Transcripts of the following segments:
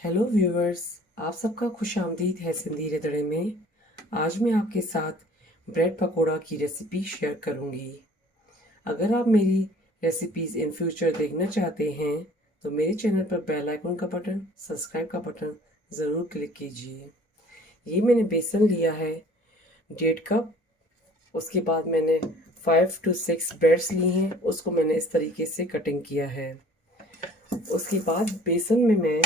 Hello viewers, आप सबका खुश आमदीद है सिंधी रंधणे में। आज मैं आपके साथ ब्रेड पकोड़ा की रेसिपी शेयर करूंगी। अगर आप मेरी रेसिपीज़ इन फ्यूचर देखना चाहते हैं तो मेरे चैनल पर बेल आइकन का बटन, सब्सक्राइब का बटन ज़रूर क्लिक कीजिए। ये मैंने बेसन लिया है 1.5 कप। उसके बाद मैंने 5 to 6 ब्रेड्स ली हैं, उसको मैंने इस तरीके से कटिंग किया है। उसके बाद बेसन में मैं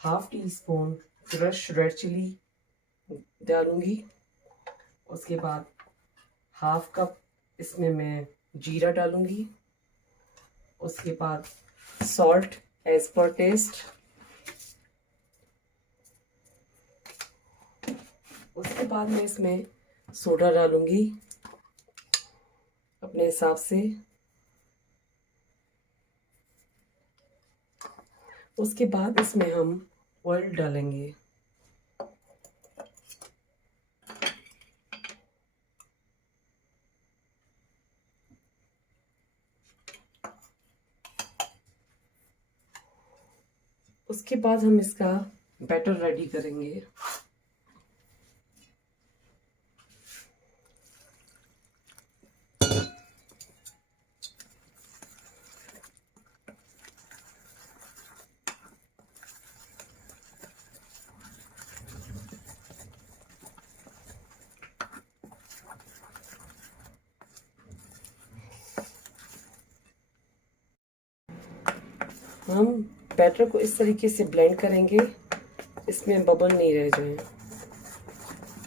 half teaspoon crush red chilli डालूंगी। उसके बाद हाफ कप इसमें मैं जीरा डालूंगी। उसके बाद सॉल्ट एज पर टेस्ट। उसके बाद मैं इसमें सोडा डालूंगी अपने हिसाब से। उसके बाद इसमें हम ऑयल डालेंगे। उसके बाद हम इसका बैटर रेडी करेंगे। हम बैटर को इस तरीके से ब्लेंड करेंगे, इसमें बबल नहीं रह जाए।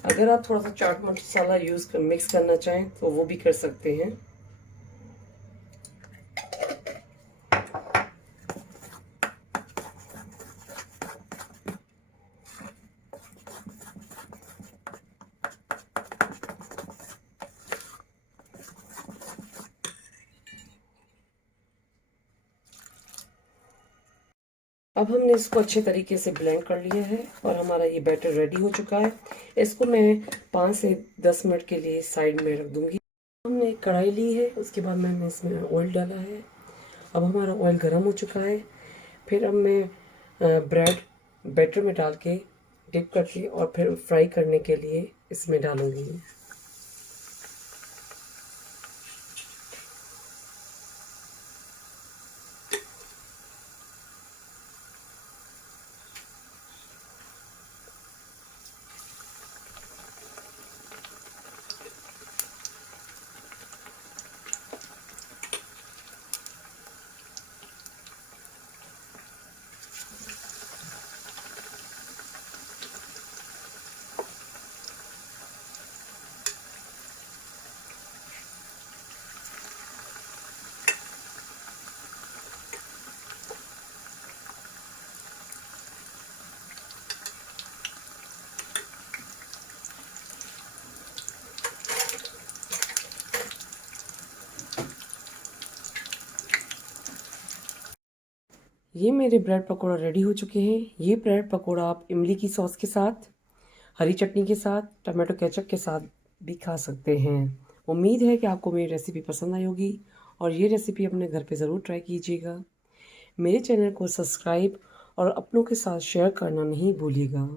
अगर आप थोड़ा सा चाट मसाला मिक्स करना चाहें तो वो भी कर सकते हैं। अब हमने इसको अच्छे तरीके से ब्लेंड कर लिया है और हमारा ये बैटर रेडी हो चुका है। इसको मैं 5 से 10 मिनट के लिए साइड में रख दूंगी। हमने एक कढ़ाई ली है, उसके बाद मैंने इसमें ऑयल डाला है। अब हमारा ऑयल गर्म हो चुका है। फिर अब मैं ब्रेड बैटर में डाल के डिप करके और फिर फ्राई करने के लिए इसमें डालूंगी। ये मेरे ब्रेड पकोड़ा रेडी हो चुके हैं। ये ब्रेड पकोड़ा आप इमली की सॉस के साथ, हरी चटनी के साथ, टमाटो केचप के साथ भी खा सकते हैं। उम्मीद है कि आपको मेरी रेसिपी पसंद आई होगी और ये रेसिपी अपने घर पे ज़रूर ट्राई कीजिएगा। मेरे चैनल को सब्सक्राइब और अपनों के साथ शेयर करना नहीं भूलिएगा।